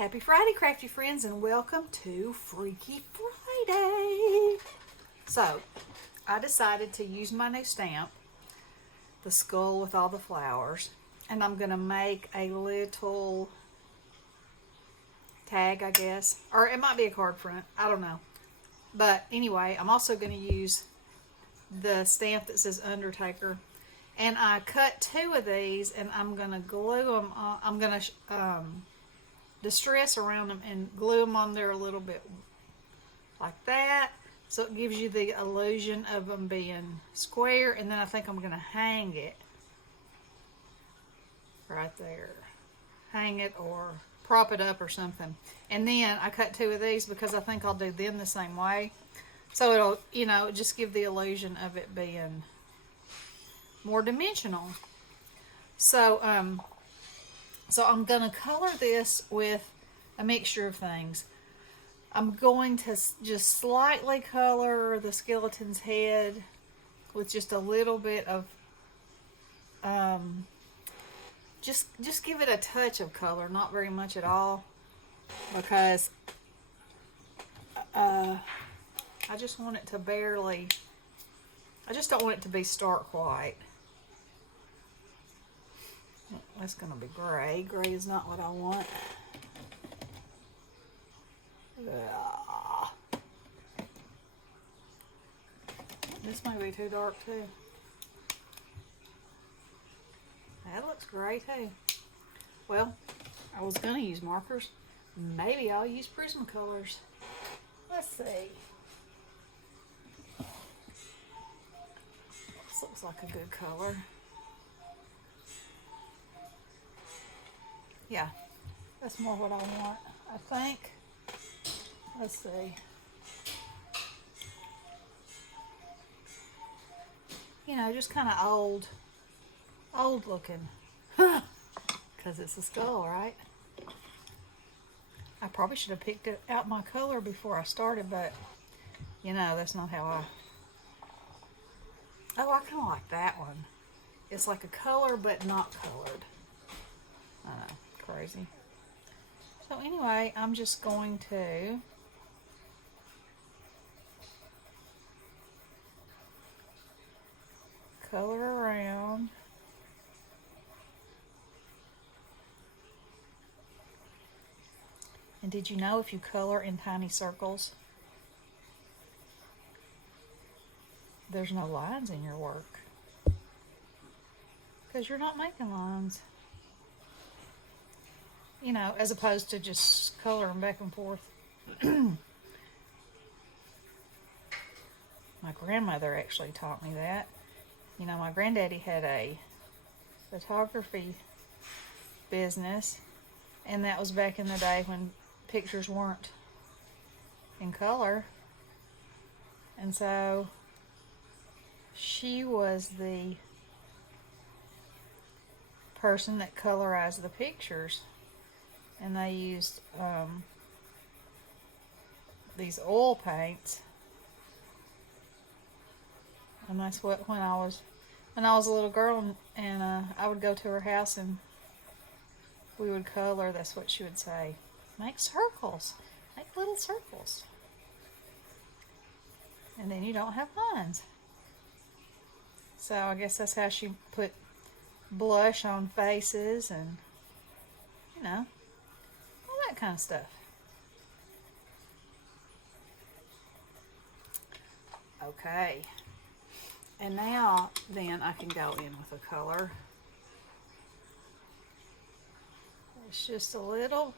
Happy Friday, crafty friends, and welcome to Freaky Friday. So, I decided to use my new stamp, the skull with all the flowers, and I'm going to make a little tag, I guess, or it might be a card front, I don't know. But anyway, I'm also going to use the stamp that says Undertaker, and I cut two of these, and I'm going to glue them on. I'm going to distress around them and glue them on there a little bit like that, so it gives you the illusion of them being square. And then I think I'm going to hang it right there, hang it or prop it up or something. And then I cut two of these because I think I'll do them the same way, so it'll, you know, just give the illusion of it being more dimensional. So I'm going to color this with a mixture of things. I'm going to just slightly color the skeleton's head with just a little bit of, just give it a touch of color, not very much at all, because I just want it to barely, I just don't want it to be stark white. That's going to be gray. Gray is not what I want. This might be too dark too. That looks gray too. Well, I was going to use markers. Maybe I'll use Prismacolors. Let's see. This looks like a good color. Yeah, that's more what I want, I think. Let's see. You know, just kind of old looking. Because it's a skull, right? I probably should have picked out my color before I started, but, you know, that's not how I... Oh, I kind of like that one. It's like a color, but not colored. I know. Crazy. So anyway, I'm just going to color around. And did you know if you color in tiny circles, there's no lines in your work? Because you're not making lines. You know, as opposed to just coloring back and forth. My grandmother actually taught me that. You know, my granddaddy had a photography business, and that was back in the day when pictures weren't in color. And so she was the person that colorized the pictures. And they used these oil paints, and that's what when I was a little girl, and I would go to her house and we would color. That's what she would say: make circles, make little circles, and then you don't have lines. So I guess that's how she put blush on faces, and you know, that kind of stuff. Okay, and now then I can go in with a color. It's just a little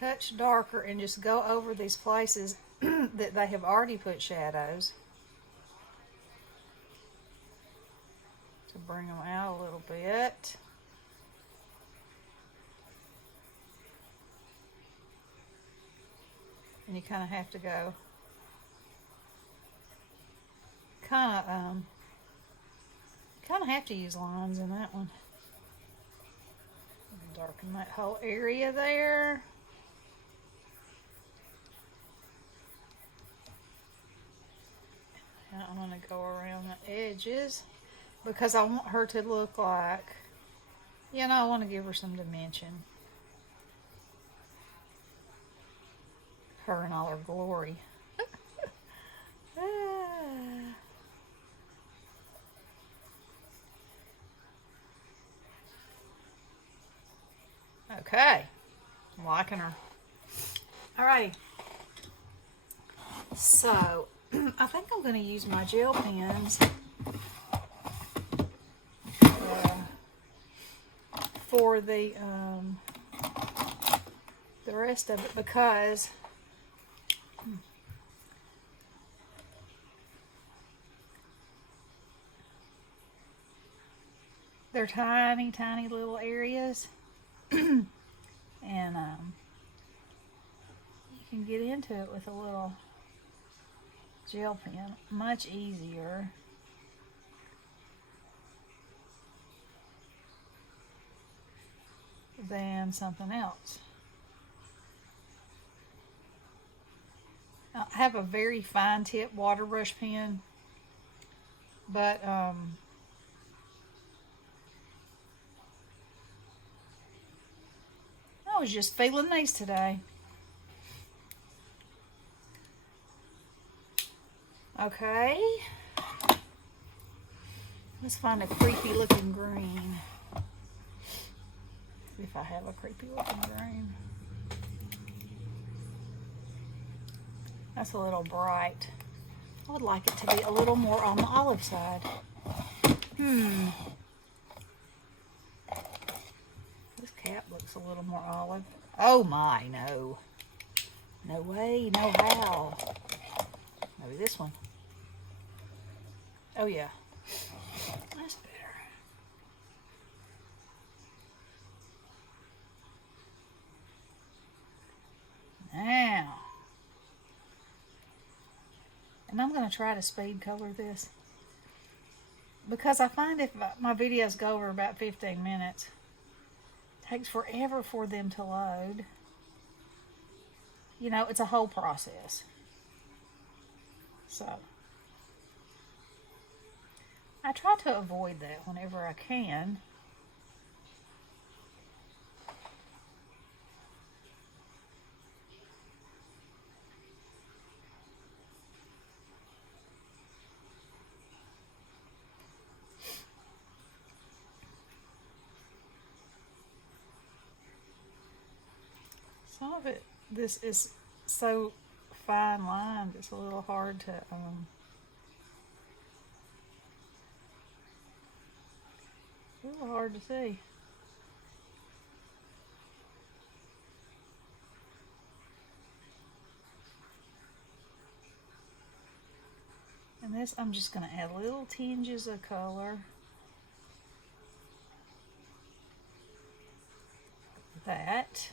touch darker, and just go over these places that they have already put shadows to bring them out a little bit. And you kind of have to go, kind of have to use lines in that one. Darken that whole area there. And I'm going to go around the edges because I want her to look like, you know, I want to give her some dimension. her in all her glory. Okay, I'm liking her. All right, so I think I'm going to use my gel pens for the rest of it, because they're tiny, tiny little areas. And you can get into it with a little gel pen much easier. Than something else. I have a very fine tip water brush pen, but I was just feeling these today. Okay, let's find a creepy looking green. If I have a creepy looking green. That's a little bright. I would like it to be a little more on the olive side. This cap looks a little more olive. Oh my, no. No way, no how. Maybe this one. Oh yeah. That's better. Now, and I'm going to try to speed color this, because I find if my videos go over about 15 minutes, it takes forever for them to load. You know, it's a whole process. So, I try to avoid that whenever I can. Some of it, this is so fine lined, it's a little hard to, see. And this, I'm just going to add little tinges of color. That.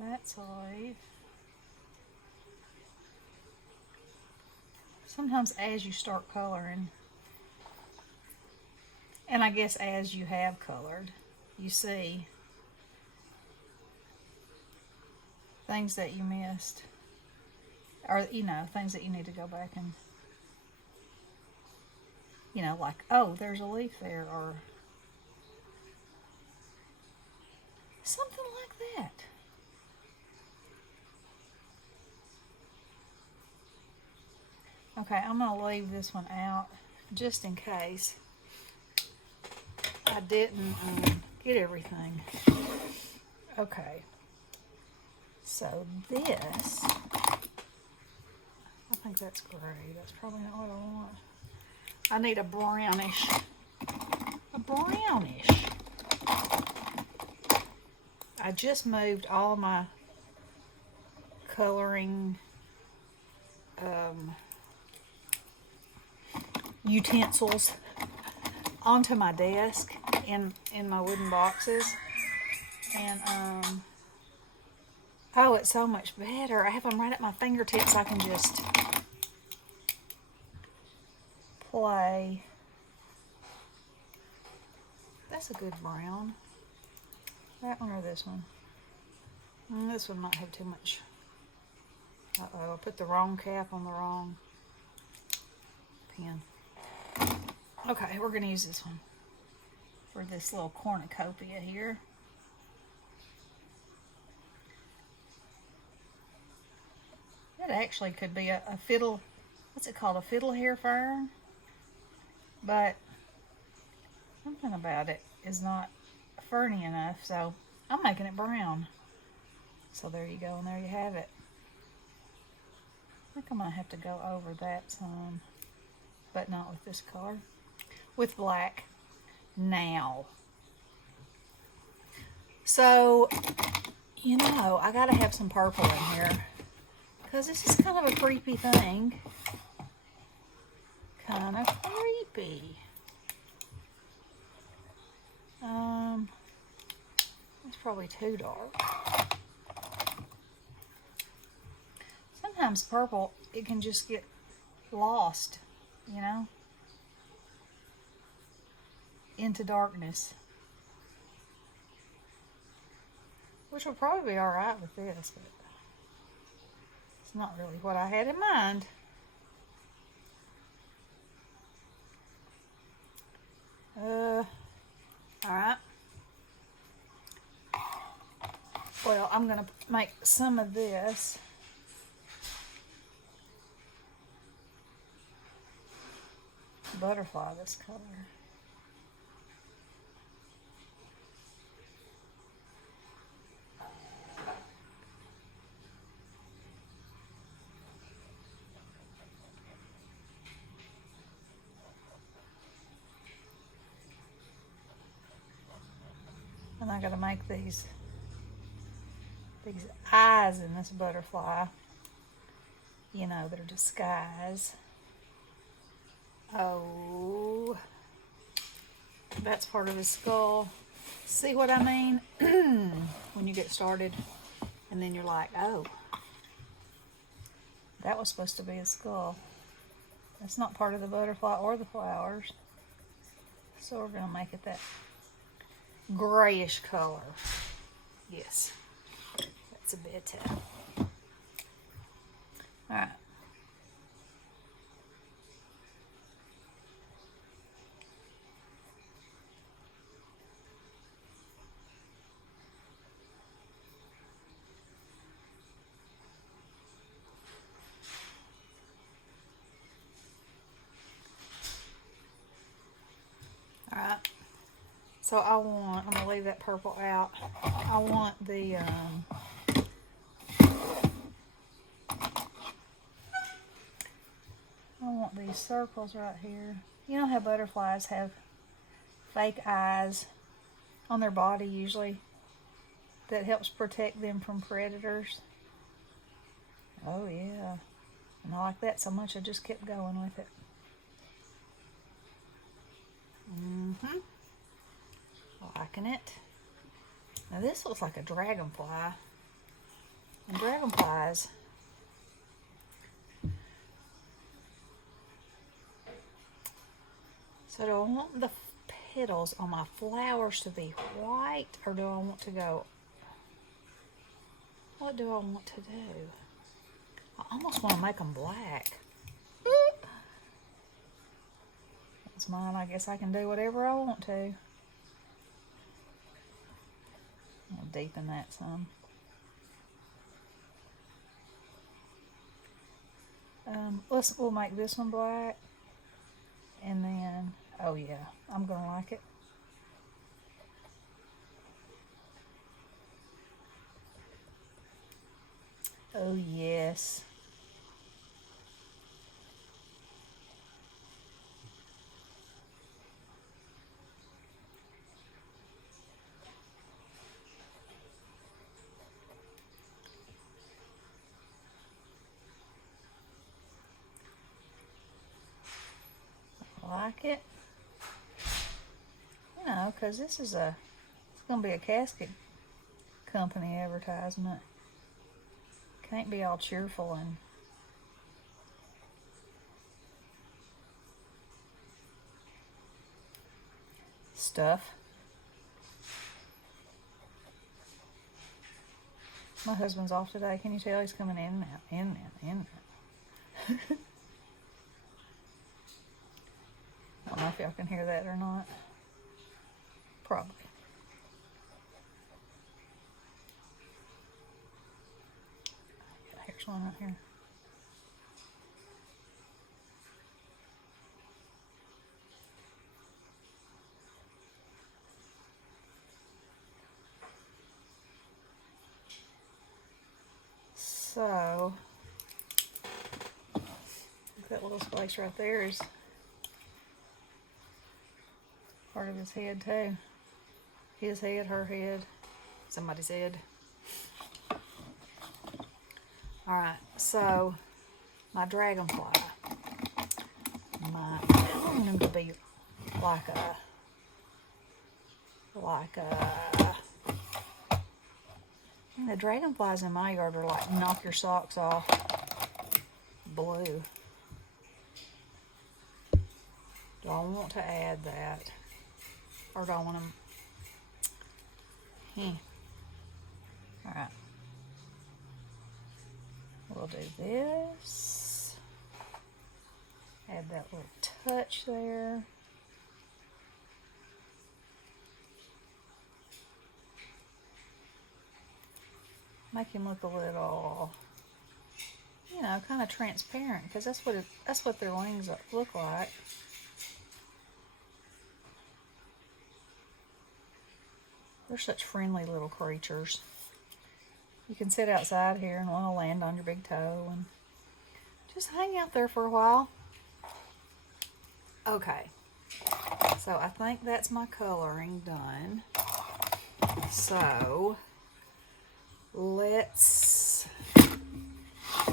That's a leaf. Sometimes as you start coloring, and I guess as you have colored, you see things that you missed, or, you know, things that you need to go back and, you know, like, oh, there's a leaf there, or something like that. Okay, I'm going to leave this one out just in case I didn't get everything. Okay, so this, I think that's gray. That's probably not what I want. I need a brownish. I just moved all my coloring utensils onto my desk in my wooden boxes, and Oh, it's so much better. I have them right at my fingertips. I can just play. That's a good brown. That one or this one? This one might have too much. Uh-oh, I put the wrong cap on the wrong pen. Okay, we're going to use this one for this little cornucopia here. It actually could be a fiddle, what's it called, a fiddle hair fern? But something about it is not ferny enough, so I'm making it brown. So there you go, and there you have it. I think I'm going to have to go over that some, but not with this color. With black now. So, you know, I got to have some purple in here because this is kind of a creepy thing. Kind of creepy. It's probably too dark. Sometimes purple, it can just get lost, you know, into darkness. Which will probably be alright with this, but it's not really what I had in mind. Alright. Well, I'm going to make some of this. Butterfly this color. And I gotta make these eyes in this butterfly, you know, they're disguise. Oh, that's part of his skull. See what I mean? When you get started and then you're like, oh, that was supposed to be a skull. That's not part of the butterfly or the flowers. So we're gonna make it that grayish color. Yes, that's a bit alright. Alright. So I'm gonna leave that purple out. I want the these circles right here. You know how butterflies have fake eyes on their body usually that helps protect them from predators? Oh yeah. And I like that so much I just kept going with it. Liking it. Now this looks like a dragonfly. And dragonflies, so do I want the petals on my flowers to be white, or do I want to go, what do I want to do? I almost want to make them black. That's mine. I guess I can do whatever I want to. I'll deepen that some. We'll make this one black, and then, oh yeah, I'm gonna like it. Oh yes. Like it, you know, because this is it's going to be a casket company advertisement. Can't be all cheerful and stuff. My husband's off today. Can you tell he's coming in and out, in and out, in and out. I don't know if y'all can hear that or not. Probably. Here's one right here. So, that little space right there is part of his head too. His head, her head, somebody's head. Alright, so my dragonfly. I want him to be like a the dragonflies in my yard are like knock your socks off blue. Do I want to add that? Or do I want them? Alright. We'll do this. Add that little touch there. Make him look a little, you know, kind of transparent, because that's what their wings look like. They're such friendly little creatures. You can sit outside here and want to land on your big toe and just hang out there for a while. Okay, so I think that's my coloring done. So let's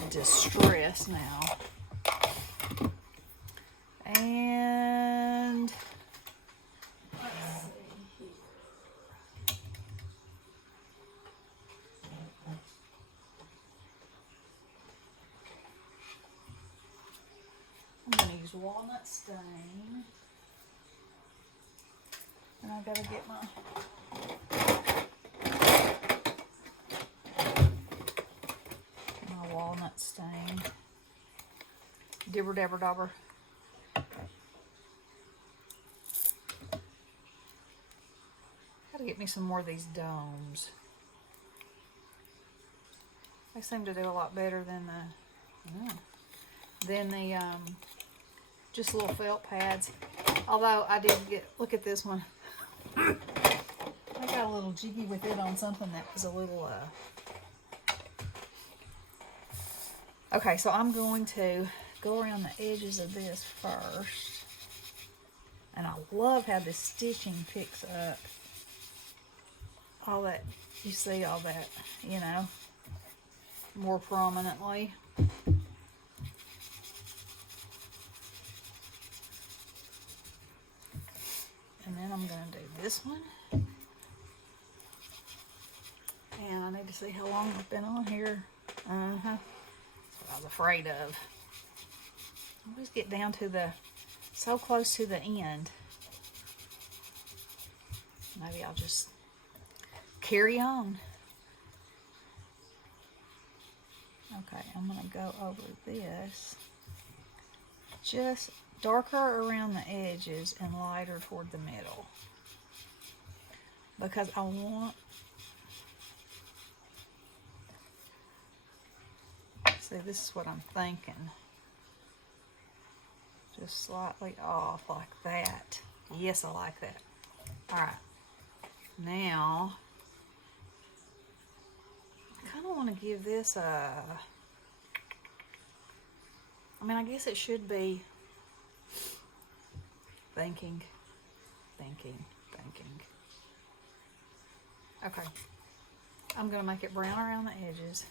distress now. And let's see here. I'm going to use walnut stain. And I gotta get my walnut stain. Dibber dabber dobber. Gotta get me some more of these domes. They seem to do a lot better than the just little felt pads. Although I did look at this one. I got a little jiggy with it on something that was a little okay, so I'm going to go around the edges of this first. And I love how this stitching picks up all that, you see all that, you know, more prominently. And then I'm going to do this one. And I need to see how long I've been on here. That's what I was afraid of. I always get down to so close to the end. Maybe I'll just carry on. Okay, I'm going to go over this. Just darker around the edges and lighter toward the middle. Because I want, see, this is what I'm thinking. Just slightly off like that. Yes, I like that. Alright. Now, I kind of want to give this a, I mean, I guess it should be thinking. Okay. I'm going to make it brown around the edges.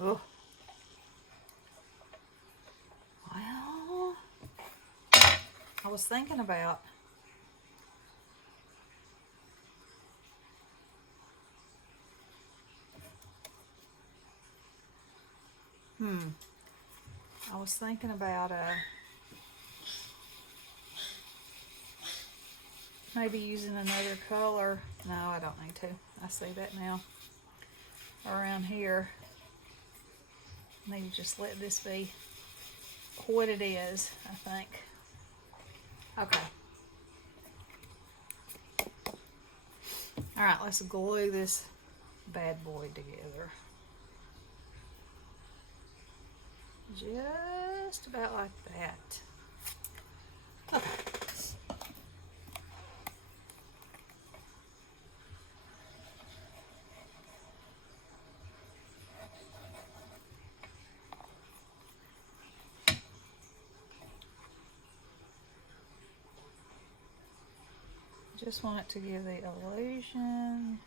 Ugh. Well, I was thinking about I was thinking about maybe using another color. No, I don't need to. I see that now. Around here, I need to just let this be what it is, I think. Okay. All right, let's glue this bad boy together. Just about like that. Okay. Just want it to give the illusion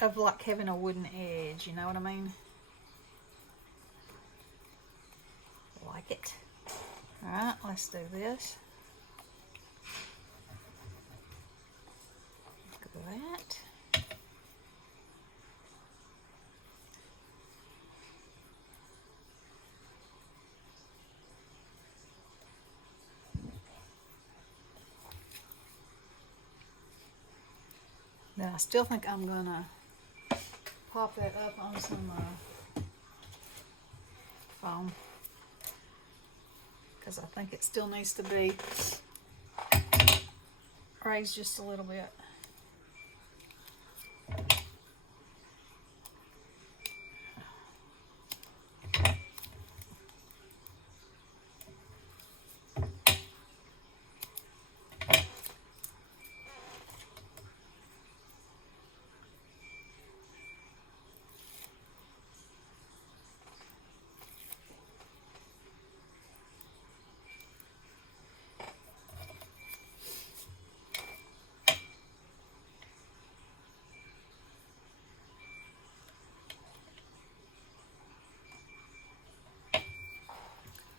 of like having a wooden edge, you know what I mean? Like it. Alright, let's do this. Look at that. Then I still think I'm gonna pop that up on some foam, because I think it still needs to be raised just a little bit.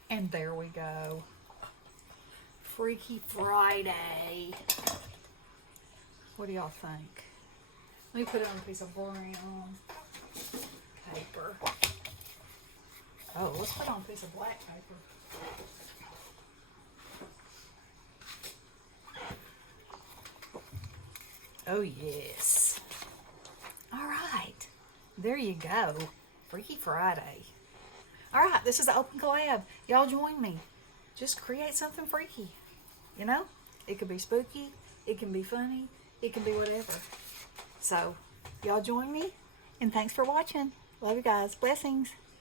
And there we go. Freaky Friday. What do y'all think? Let me put it on a piece of brown paper. Oh, let's put it on a piece of black paper. Oh, yes. All right. There you go. Freaky Friday. All right, this is the Open Collab. Y'all join me. Just create something freaky. You know? It could be spooky. It can be funny. It can be whatever. So, y'all join me. And thanks for watching. Love you guys. Blessings.